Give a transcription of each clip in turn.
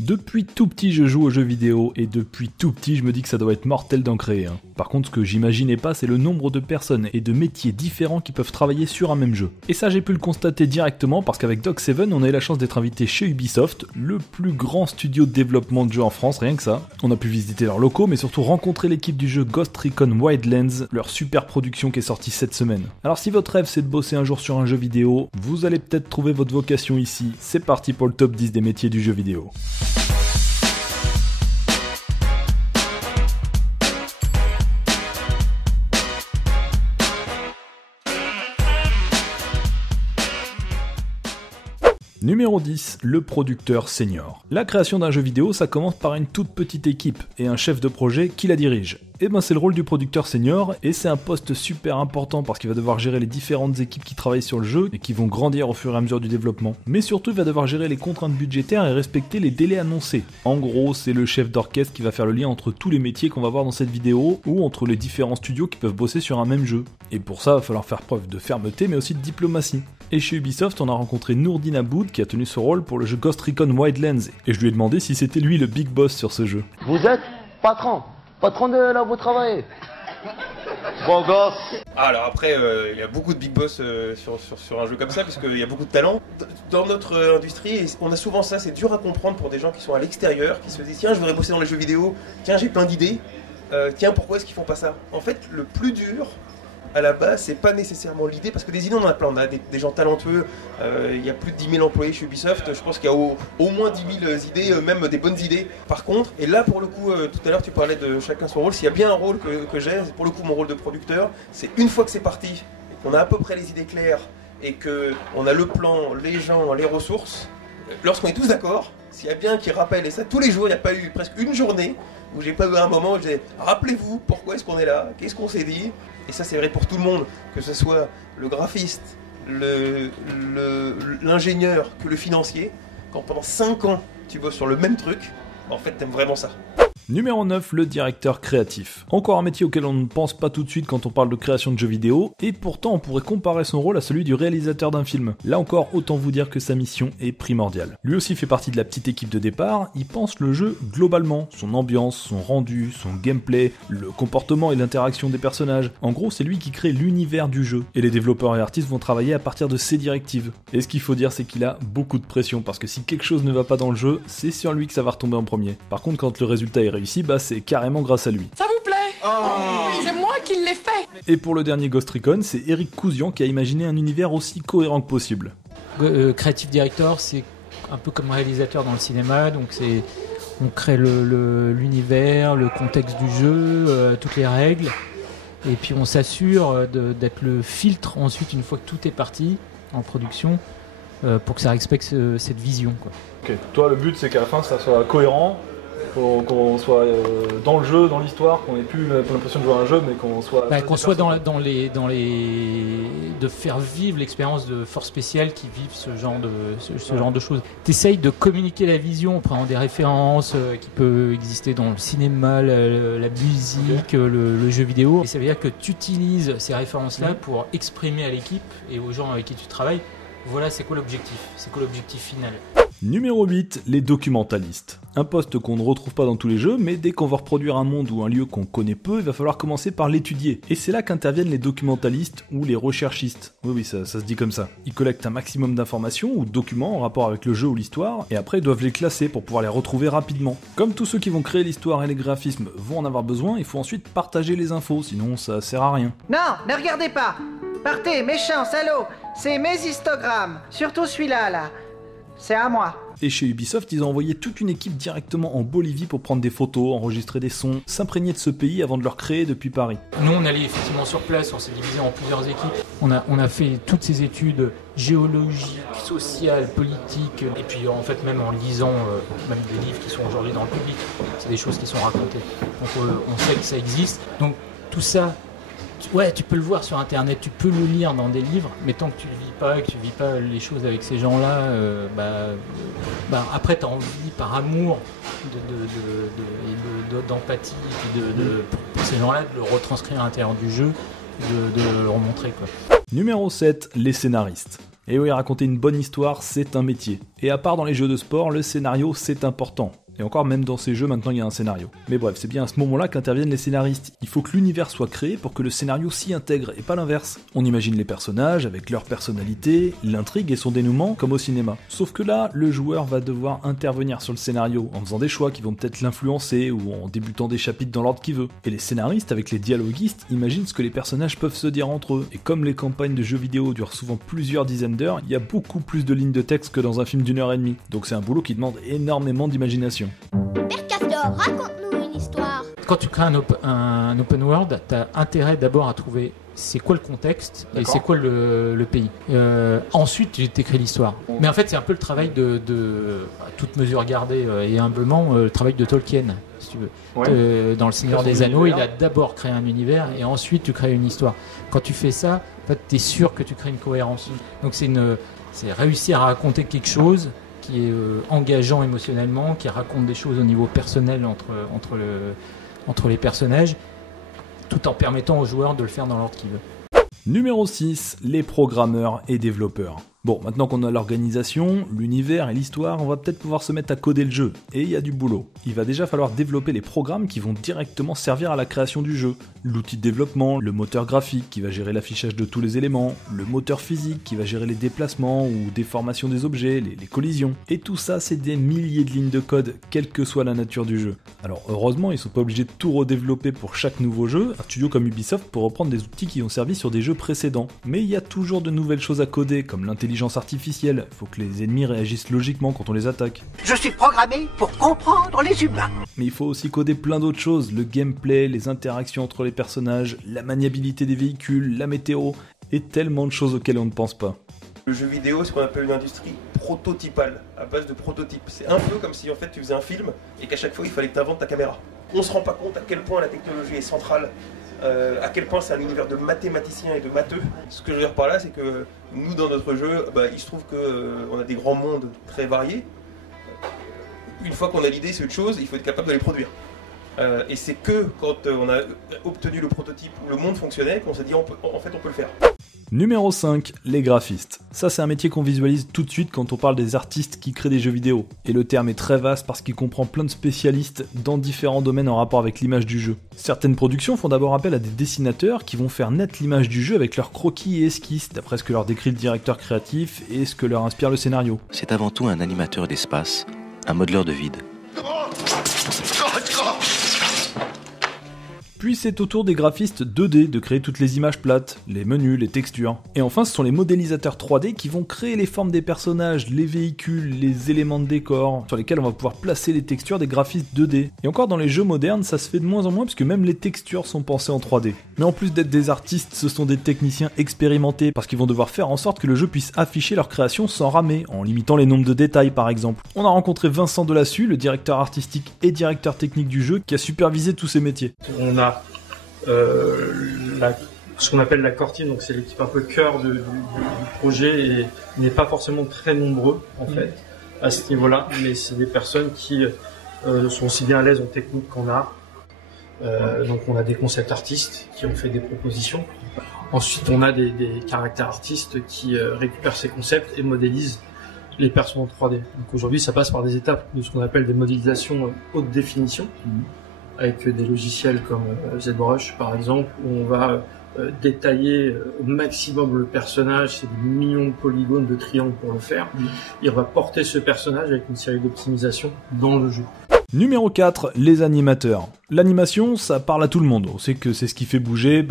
Depuis tout petit je joue aux jeux vidéo et depuis tout petit je me dis que ça doit être mortel d'en créer un. Par contre ce que j'imaginais pas c'est le nombre de personnes et de métiers différents qui peuvent travailler sur un même jeu. Et ça j'ai pu le constater directement parce qu'avec Dog7 on a eu la chance d'être invité chez Ubisoft, le plus grand studio de développement de jeux en France, rien que ça. On a pu visiter leurs locaux mais surtout rencontrer l'équipe du jeu Ghost Recon Wildlands, leur super production qui est sortie cette semaine. Alors si votre rêve c'est de bosser un jour sur un jeu vidéo, vous allez peut-être trouver votre vocation ici. C'est parti pour le top 10 des métiers du jeu vidéo. Numéro 10, le producteur senior. La création d'un jeu vidéo, ça commence par une toute petite équipe et un chef de projet qui la dirige. Et ben c'est le rôle du producteur senior et c'est un poste super important parce qu'il va devoir gérer les différentes équipes qui travaillent sur le jeu et qui vont grandir au fur et à mesure du développement. Mais surtout il va devoir gérer les contraintes budgétaires et respecter les délais annoncés. En gros c'est le chef d'orchestre qui va faire le lien entre tous les métiers qu'on va voir dans cette vidéo ou entre les différents studios qui peuvent bosser sur un même jeu. Et pour ça il va falloir faire preuve de fermeté mais aussi de diplomatie. Et chez Ubisoft on a rencontré Nourdine Aboud qui a tenu ce rôle pour le jeu Ghost Recon Wildlands et je lui ai demandé si c'était lui le big boss sur ce jeu. Vous êtes patron de là où vous travaillez. Bon gosse. Alors après, il y a beaucoup de big boss sur un jeu comme ça, parce qu'il y a beaucoup de talent. Dans notre industrie, on a souvent ça, c'est dur à comprendre pour des gens qui sont à l'extérieur, qui se disent tiens, je voudrais bosser dans les jeux vidéo, tiens, j'ai plein d'idées, tiens, pourquoi est-ce qu'ils font pas ça? En fait, le plus dur, à la base, c'est pas nécessairement l'idée, parce que des idées on en a plein, on a des gens talentueux, il y a plus de 10 000 employés chez Ubisoft, je pense qu'il y a au moins 10 000 idées, même des bonnes idées. Par contre, et là pour le coup, tout à l'heure tu parlais de chacun son rôle, s'il y a bien un rôle que j'ai, c'est pour le coup mon rôle de producteur, c'est une fois que c'est parti, qu'on a à peu près les idées claires, et qu'on a le plan, les gens, les ressources, lorsqu'on est tous d'accord, s'il y a bien un qui rappelle, et ça tous les jours, il n'y a pas eu presque une journée où j'ai pas eu un moment où j'ai rappelez-vous pourquoi est-ce qu'on est là, qu'est-ce qu'on s'est dit. Et ça c'est vrai pour tout le monde, que ce soit le graphiste, l'ingénieur que le financier. Quand pendant 5 ans tu bosses sur le même truc, en fait t'aimes vraiment ça. Numéro 9, le directeur créatif. Encore un métier auquel on ne pense pas tout de suite quand on parle de création de jeux vidéo, et pourtant on pourrait comparer son rôle à celui du réalisateur d'un film. Là encore, autant vous dire que sa mission est primordiale. Lui aussi fait partie de la petite équipe de départ, il pense le jeu globalement, son ambiance, son rendu, son gameplay, le comportement et l'interaction des personnages. En gros, c'est lui qui crée l'univers du jeu, et les développeurs et artistes vont travailler à partir de ses directives. Et ce qu'il faut dire, c'est qu'il a beaucoup de pression, parce que si quelque chose ne va pas dans le jeu, c'est sur lui que ça va retomber en premier. Par contre, quand le résultat est réussi, bah c'est carrément grâce à lui. Ça vous plaît? C'est moi qui l'ai fait. Et pour le dernier Ghost Recon, c'est Eric Cousian qui a imaginé un univers aussi cohérent que possible. Creative Director, c'est un peu comme réalisateur dans le cinéma, donc on crée l'univers, le contexte du jeu, toutes les règles, et puis on s'assure d'être le filtre ensuite une fois que tout est parti en production pour que ça respecte cette vision, quoi. Ok, toi le but c'est qu'à la fin ça soit cohérent, qu'on soit dans le jeu, dans l'histoire, qu'on ait plus l'impression de jouer à un jeu, mais qu'on soit... qu'on soit dans les... de faire vivre l'expérience de forces spéciales qui vivent ce genre de choses. T'essayes de communiquer la vision en prenant des références qui peuvent exister dans le cinéma, la musique, le jeu vidéo. Et ça veut dire que tu utilises ces références-là pour exprimer à l'équipe et aux gens avec qui tu travailles, voilà c'est quoi l'objectif final. Numéro 8, les documentalistes. Un poste qu'on ne retrouve pas dans tous les jeux, mais dès qu'on va reproduire un monde ou un lieu qu'on connaît peu, il va falloir commencer par l'étudier. Et c'est là qu'interviennent les documentalistes ou les recherchistes. Oui, ça se dit comme ça. Ils collectent un maximum d'informations ou de documents en rapport avec le jeu ou l'histoire, et après ils doivent les classer pour pouvoir les retrouver rapidement. Comme tous ceux qui vont créer l'histoire et les graphismes vont en avoir besoin, il faut ensuite partager les infos, sinon ça sert à rien. Non, ne regardez pas. Partez, méchant, salaud. C'est mes histogrammes. Surtout celui-là, là. C'est à moi. Et chez Ubisoft, ils ont envoyé toute une équipe directement en Bolivie pour prendre des photos, enregistrer des sons, s'imprégner de ce pays avant de le recréer depuis Paris. Nous, on allait effectivement sur place, on s'est divisé en plusieurs équipes. On a fait toutes ces études géologiques, sociales, politiques, et puis en fait même en lisant même des livres qui sont aujourd'hui dans le public, c'est des choses qui sont racontées. Donc on sait que ça existe. Donc tout ça, tu peux le voir sur internet, tu peux le lire dans des livres, mais tant que tu ne vis pas les choses avec ces gens-là, après tu as envie par amour d'empathie pour ces gens-là de le retranscrire à l'intérieur du jeu, de le remontrer, quoi. Numéro 7, les scénaristes. Et oui, raconter une bonne histoire, c'est un métier. Et à part dans les jeux de sport, le scénario, c'est important. Et encore, même dans ces jeux, maintenant, il y a un scénario. Mais bref, c'est bien à ce moment-là qu'interviennent les scénaristes. Il faut que l'univers soit créé pour que le scénario s'y intègre, et pas l'inverse. On imagine les personnages, avec leur personnalité, l'intrigue et son dénouement, comme au cinéma. Sauf que là, le joueur va devoir intervenir sur le scénario, en faisant des choix qui vont peut-être l'influencer, ou en débutant des chapitres dans l'ordre qu'il veut. Et les scénaristes, avec les dialoguistes, imaginent ce que les personnages peuvent se dire entre eux. Et comme les campagnes de jeux vidéo durent souvent plusieurs dizaines d'heures, il y a beaucoup plus de lignes de texte que dans un film d'1h30. Donc c'est un boulot qui demande énormément d'imagination. Père Castor, raconte-nous une histoire. Quand tu crées un open world, tu as intérêt d'abord à trouver c'est quoi le contexte et c'est quoi le pays. Ensuite, tu t'écris l'histoire. Mais en fait, c'est un peu le travail de toute mesure gardée et humblement, le travail de Tolkien, si tu veux. Ouais. Dans Le Seigneur des Anneaux, il a d'abord créé un univers et ensuite tu crées une histoire. Quand tu fais ça, en fait, tu es sûr que tu crées une cohérence. Donc c'est réussir à raconter quelque chose qui est engageant émotionnellement, qui raconte des choses au niveau personnel entre les personnages, tout en permettant aux joueurs de le faire dans l'ordre qu'ils veulent. Numéro 6, les programmeurs et développeurs. Bon, maintenant qu'on a l'organisation, l'univers et l'histoire, on va peut-être pouvoir se mettre à coder le jeu. Et il y a du boulot. Il va déjà falloir développer les programmes qui vont directement servir à la création du jeu. L'outil de développement, le moteur graphique qui va gérer l'affichage de tous les éléments, le moteur physique qui va gérer les déplacements ou déformations des objets, les collisions. Et tout ça, c'est des milliers de lignes de code, quelle que soit la nature du jeu. Alors heureusement, ils sont pas obligés de tout redévelopper pour chaque nouveau jeu. Un studio comme Ubisoft peut reprendre des outils qui ont servi sur des jeux précédents. Mais il y a toujours de nouvelles choses à coder, comme l'intelligence artificielle. Faut que les ennemis réagissent logiquement quand on les attaque. Je suis programmé pour comprendre les humains. Mais il faut aussi coder plein d'autres choses, le gameplay, les interactions entre les personnages, la maniabilité des véhicules, la météo, et tellement de choses auxquelles on ne pense pas. Le jeu vidéo, c'est ce qu'on appelle une industrie prototypale, à base de prototypes. C'est un peu comme si en fait tu faisais un film et qu'à chaque fois il fallait que tu inventes ta caméra. On se rend pas compte à quel point la technologie est centrale, à quel point c'est un univers de mathématiciens et de matheux. Ce que je veux dire par là, c'est que nous dans notre jeu, il se trouve qu'on a des grands mondes très variés. Une fois qu'on a l'idée, c'est autre chose, il faut être capable de les produire. Et c'est que quand on a obtenu le prototype où le monde fonctionnait qu'on s'est dit en fait on peut le faire. Numéro 5, les graphistes. Ça c'est un métier qu'on visualise tout de suite quand on parle des artistes qui créent des jeux vidéo. Et le terme est très vaste parce qu'il comprend plein de spécialistes dans différents domaines en rapport avec l'image du jeu. Certaines productions font d'abord appel à des dessinateurs qui vont faire naître l'image du jeu avec leurs croquis et esquisses, d'après ce que leur décrit le directeur créatif et ce que leur inspire le scénario. C'est avant tout un animateur d'espace, un modeleur de vide. Puis c'est au tour des graphistes 2D de créer toutes les images plates, les menus, les textures. Et enfin ce sont les modélisateurs 3D qui vont créer les formes des personnages, les véhicules, les éléments de décor, sur lesquels on va pouvoir placer les textures des graphistes 2D. Et encore dans les jeux modernes, ça se fait de moins en moins puisque même les textures sont pensées en 3D. Mais en plus d'être des artistes, ce sont des techniciens expérimentés parce qu'ils vont devoir faire en sorte que le jeu puisse afficher leur création sans ramer, en limitant les nombres de détails par exemple. On a rencontré Vincent Delassus, le directeur artistique et directeur technique du jeu, qui a supervisé tous ces métiers. On a ce qu'on appelle la core team, donc c'est l'équipe un peu cœur du projet et n'est pas forcément très nombreux en fait à ce niveau-là, mais c'est des personnes qui sont aussi bien à l'aise en technique qu'en art. Donc on a des concept artistes qui ont fait des propositions. Ensuite on a des caractères artistes qui récupèrent ces concepts et modélisent les personnes en 3D. Donc aujourd'hui ça passe par des étapes de ce qu'on appelle des modélisations haute définition. Avec des logiciels comme ZBrush par exemple, où on va détailler au maximum le personnage, c'est des millions de polygones de triangles pour le faire, et on va porter ce personnage avec une série d'optimisations dans le jeu. Numéro 4, les animateurs. L'animation, ça parle à tout le monde. On sait que c'est ce qui fait bouger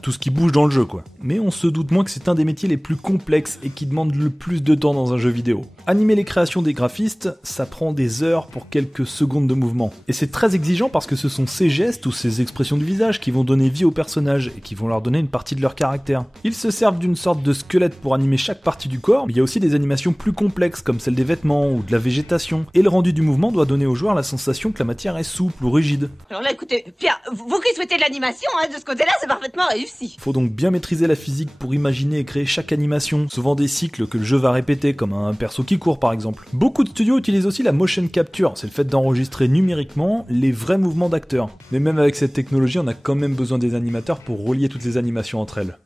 tout ce qui bouge dans le jeu, quoi. Mais on se doute moins que c'est un des métiers les plus complexes et qui demande le plus de temps dans un jeu vidéo. Animer les créations des graphistes, ça prend des heures pour quelques secondes de mouvement. Et c'est très exigeant parce que ce sont ces gestes ou ces expressions du visage qui vont donner vie aux personnages et qui vont leur donner une partie de leur caractère. Ils se servent d'une sorte de squelette pour animer chaque partie du corps, mais il y a aussi des animations plus complexes comme celle des vêtements ou de la végétation. Et le rendu du mouvement doit donner au joueur la sensation que la matière est souple ou rigide. Alors là, écoutez, Pierre, vous qui souhaitez de l'animation, de ce côté-là, c'est parfaitement réussi. Faut donc bien maîtriser la physique pour imaginer et créer chaque animation, souvent des cycles que le jeu va répéter, comme un perso qui court par exemple. Beaucoup de studios utilisent aussi la motion capture, c'est le fait d'enregistrer numériquement les vrais mouvements d'acteurs. Mais même avec cette technologie, on a quand même besoin des animateurs pour relier toutes les animations entre elles.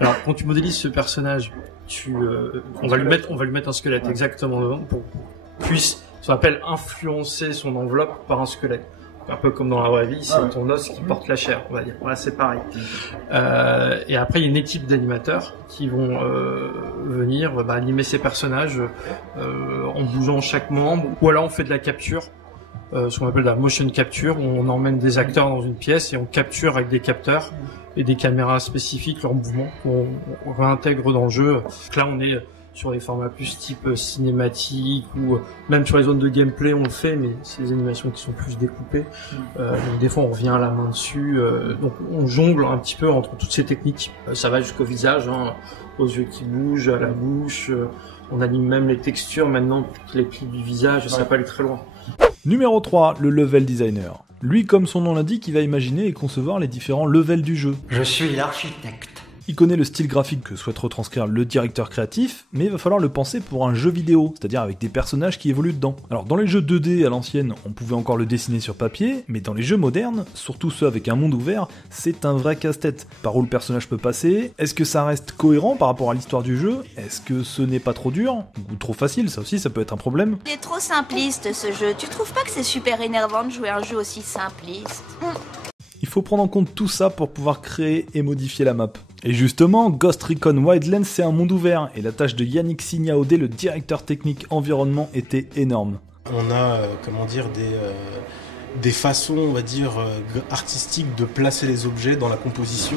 Alors, quand tu modélises ce personnage, on va lui mettre un squelette exactement devant pour qu'il puisse, ce qu'on appelle, influencer son enveloppe par un squelette. Un peu comme dans la vraie vie, c'est ton os qui porte la chair, on va dire. Voilà, c'est pareil. Et après, il y a une équipe d'animateurs qui vont venir animer ces personnages en bougeant chaque membre. Ou alors on fait de la capture, ce qu'on appelle de la motion capture, où on emmène des acteurs dans une pièce et on capture avec des capteurs et des caméras spécifiques leurs mouvements qu'on réintègre dans le jeu. Donc là, on est sur des formats plus type cinématique ou même sur les zones de gameplay on le fait, mais c'est des animations qui sont plus découpées. Donc des fois on revient à la main dessus. Donc on jongle un petit peu entre toutes ces techniques. Ça va jusqu'au visage, aux yeux qui bougent, à la bouche. On anime même les textures maintenant pour les plis du visage, ça va pas aller très loin. Numéro 3, le level designer. Lui, comme son nom l'indique, il va imaginer et concevoir les différents levels du jeu. Je suis l'architecte. Il connaît le style graphique que souhaite retranscrire le directeur créatif, mais il va falloir le penser pour un jeu vidéo, c'est-à-dire avec des personnages qui évoluent dedans. Alors dans les jeux 2D à l'ancienne, on pouvait encore le dessiner sur papier, mais dans les jeux modernes, surtout ceux avec un monde ouvert, c'est un vrai casse-tête. Par où le personnage peut passer? Est-ce que ça reste cohérent par rapport à l'histoire du jeu? Est-ce que ce n'est pas trop dur? Ou trop facile? Ça aussi, ça peut être un problème. Il est trop simpliste ce jeu, tu trouves pas que c'est super énervant de jouer un jeu aussi simpliste? Il faut prendre en compte tout ça pour pouvoir créer et modifier la map. Et justement, Ghost Recon Wildlands c'est un monde ouvert, et la tâche de Yannick Signaodé, le directeur technique environnement, était énorme. On a, des façons, on va dire, artistiques de placer les objets dans la composition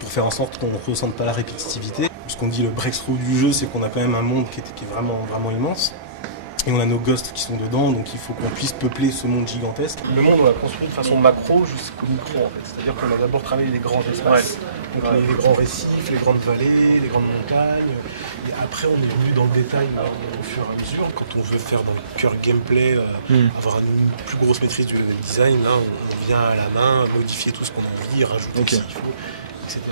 pour faire en sorte qu'on ne ressente pas la répétitivité. Ce qu'on dit le breakthrough du jeu, c'est qu'on a quand même un monde qui est vraiment, vraiment immense. Et on a nos ghosts qui sont dedans, donc il faut qu'on puisse peupler ce monde gigantesque. Le monde, on l'a construit de façon macro jusqu'au micro, en fait. C'est-à-dire qu'on a d'abord travaillé les grands espaces, donc les grands récifs, les grandes vallées, les grandes montagnes. Et après, on est venu dans le détail au fur et à mesure. Quand on veut faire dans le cœur gameplay, avoir une plus grosse maîtrise du level design, là, on vient à la main, modifier tout ce qu'on a envie, rajouter s'il faut, etc.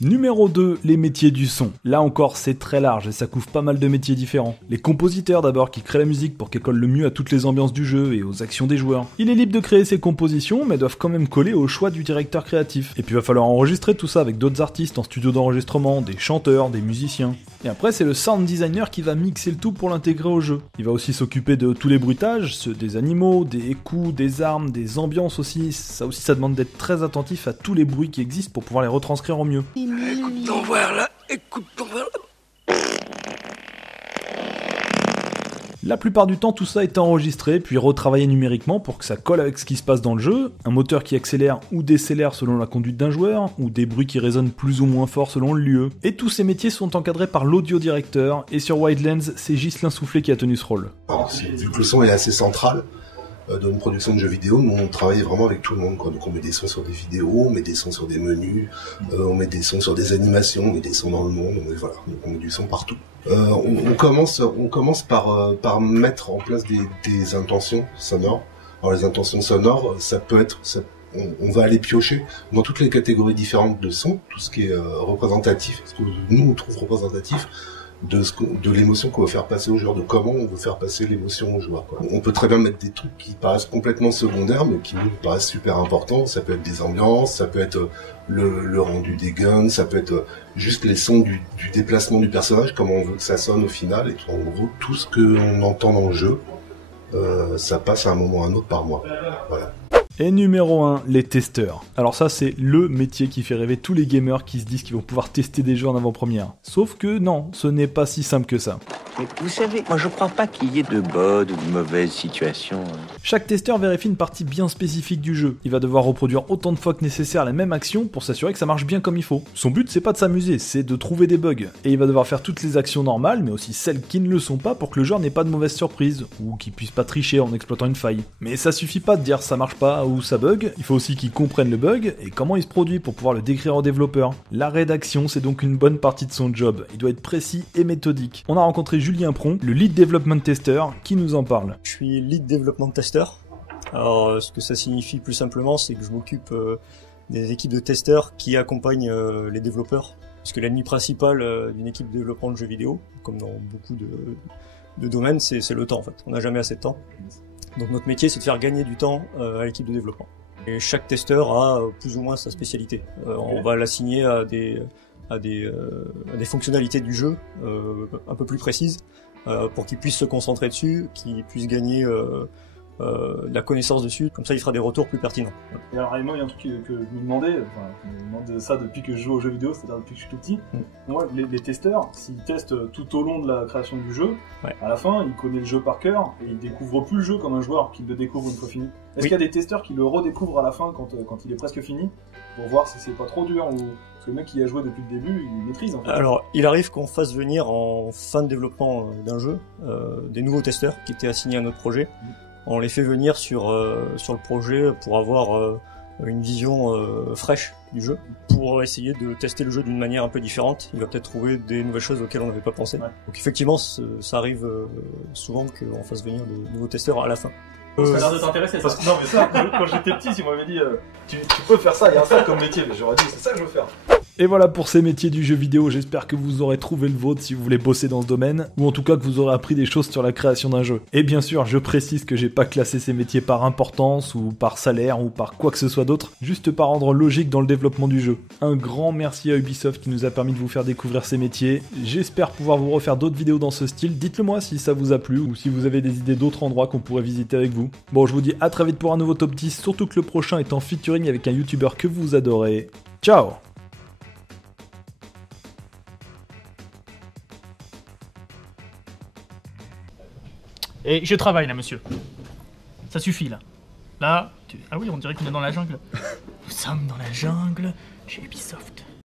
Numéro 2, les métiers du son. Là encore, c'est très large et ça couvre pas mal de métiers différents. Les compositeurs d'abord qui créent la musique pour qu'elle colle le mieux à toutes les ambiances du jeu et aux actions des joueurs. Il est libre de créer ses compositions, mais doivent quand même coller au choix du directeur créatif. Et puis il va falloir enregistrer tout ça avec d'autres artistes en studio d'enregistrement, des chanteurs, des musiciens. Et après, c'est le sound designer qui va mixer le tout pour l'intégrer au jeu. Il va aussi s'occuper de tous les bruitages, ceux des animaux, des coups, des armes, des ambiances aussi. Ça aussi, ça demande d'être très attentif à tous les bruits qui existent pour pouvoir les retranscrire au mieux. Écoute ton voir là, écoute ton voir là. La plupart du temps, tout ça est enregistré, puis retravaillé numériquement pour que ça colle avec ce qui se passe dans le jeu, un moteur qui accélère ou décélère selon la conduite d'un joueur, ou des bruits qui résonnent plus ou moins fort selon le lieu. Et tous ces métiers sont encadrés par l'audio-directeur, et sur Wildlands, c'est Ghislain Soufflet qui a tenu ce rôle. Alors, vu que le son est assez central dans une production de jeux vidéo, nous on travaille vraiment avec tout le monde, quoi. Donc on met des sons sur des vidéos, on met des sons sur des menus, on met des sons sur des animations, on met des sons dans le monde, voilà, donc on met du son partout. On commence par mettre en place des intentions sonores. Alors les intentions sonores, ça peut être, on va aller piocher dans toutes les catégories différentes de sons, tout ce qui est représentatif, ce que nous on trouve représentatif de l'émotion qu'on veut faire passer au joueur, de comment on veut faire passer l'émotion au joueur, quoi. On peut très bien mettre des trucs qui paraissent complètement secondaires, mais qui nous paraissent super importants. Ça peut être des ambiances, ça peut être le rendu des guns, ça peut être juste les sons du déplacement du personnage, comment on veut que ça sonne au final, et en gros, tout ce qu'on entend dans le jeu, ça passe à un moment ou à un autre par mois. Voilà. Et numéro 1, les testeurs. Alors ça, c'est le métier qui fait rêver tous les gamers qui se disent qu'ils vont pouvoir tester des jeux en avant-première. Sauf que non, ce n'est pas si simple que ça. Mais vous savez, moi je crois pas qu'il y ait de bonnes ou de mauvaises situations. Chaque testeur vérifie une partie bien spécifique du jeu. Il va devoir reproduire autant de fois que nécessaire la même action pour s'assurer que ça marche bien comme il faut. Son but, c'est pas de s'amuser, c'est de trouver des bugs. Et il va devoir faire toutes les actions normales, mais aussi celles qui ne le sont pas pour que le joueur n'ait pas de mauvaises surprises, ou qu'il puisse pas tricher en exploitant une faille. Mais ça suffit pas de dire ça marche pas ou ça bug, il faut aussi qu'il comprenne le bug et comment il se produit pour pouvoir le décrire au développeur. La rédaction, c'est donc une bonne partie de son job. Il doit être précis et méthodique. On a rencontré Julien Pron, le lead development tester, qui nous en parle. Je suis lead development tester. Alors, ce que ça signifie plus simplement, c'est que je m'occupe des équipes de testeurs qui accompagnent les développeurs. Parce que l'ennemi principal d'une équipe de développement de jeux vidéo, comme dans beaucoup de domaines, c'est le temps en fait. On n'a jamais assez de temps. Donc notre métier, c'est de faire gagner du temps à l'équipe de développement. Et chaque testeur a plus ou moins sa spécialité. On va l'assigner à des à des fonctionnalités du jeu un peu plus précises, pour qu'il puisse se concentrer dessus, qu'il puisse gagner de la connaissance dessus, comme ça il fera des retours plus pertinents. Et alors moi il y a un truc que je me demandais, je me demande ça depuis que je joue aux jeux vidéo, c'est-à-dire depuis que je suis tout petit. Moi les testeurs, s'ils testent tout au long de la création du jeu, à la fin ils connaissent le jeu par cœur et ils découvrent plus le jeu comme un joueur qui le découvre une fois fini. Est-ce qu'il y a des testeurs qui le redécouvrent à la fin quand il est presque fini, pour voir si c'est pas trop dur, ou parce que le mec qui a joué depuis le début il maîtrise en fait. Alors il arrive qu'on fasse venir en fin de développement d'un jeu des nouveaux testeurs qui étaient assignés à notre projet. On les fait venir sur le projet pour avoir une vision fraîche du jeu, pour essayer de tester le jeu d'une manière un peu différente. Il va peut-être trouver des nouvelles choses auxquelles on n'avait pas pensé. Donc effectivement, ça arrive souvent qu'on fasse venir de nouveaux testeurs à la fin. Ça a l'air de t'intéresser, ça. Non mais ça, quand j'étais petit, si on m'avait dit tu peux faire ça, il y a ça comme métier, j'aurais dit c'est ça que je veux faire. Et voilà pour ces métiers du jeu vidéo, j'espère que vous aurez trouvé le vôtre si vous voulez bosser dans ce domaine, ou en tout cas que vous aurez appris des choses sur la création d'un jeu. Et bien sûr, je précise que j'ai pas classé ces métiers par importance, ou par salaire, ou par quoi que ce soit d'autre, juste par ordre logique dans le développement du jeu. Un grand merci à Ubisoft qui nous a permis de vous faire découvrir ces métiers. J'espère pouvoir vous refaire d'autres vidéos dans ce style, dites-le moi si ça vous a plu, ou si vous avez des idées d'autres endroits qu'on pourrait visiter avec vous. Bon, je vous dis à très vite pour un nouveau top 10, surtout que le prochain est en featuring avec un youtubeur que vous adorez. Ciao! Et je travaille là, monsieur. Ça suffit là. Là, ah oui, on dirait qu'on est dans la jungle. Nous sommes dans la jungle chez Ubisoft.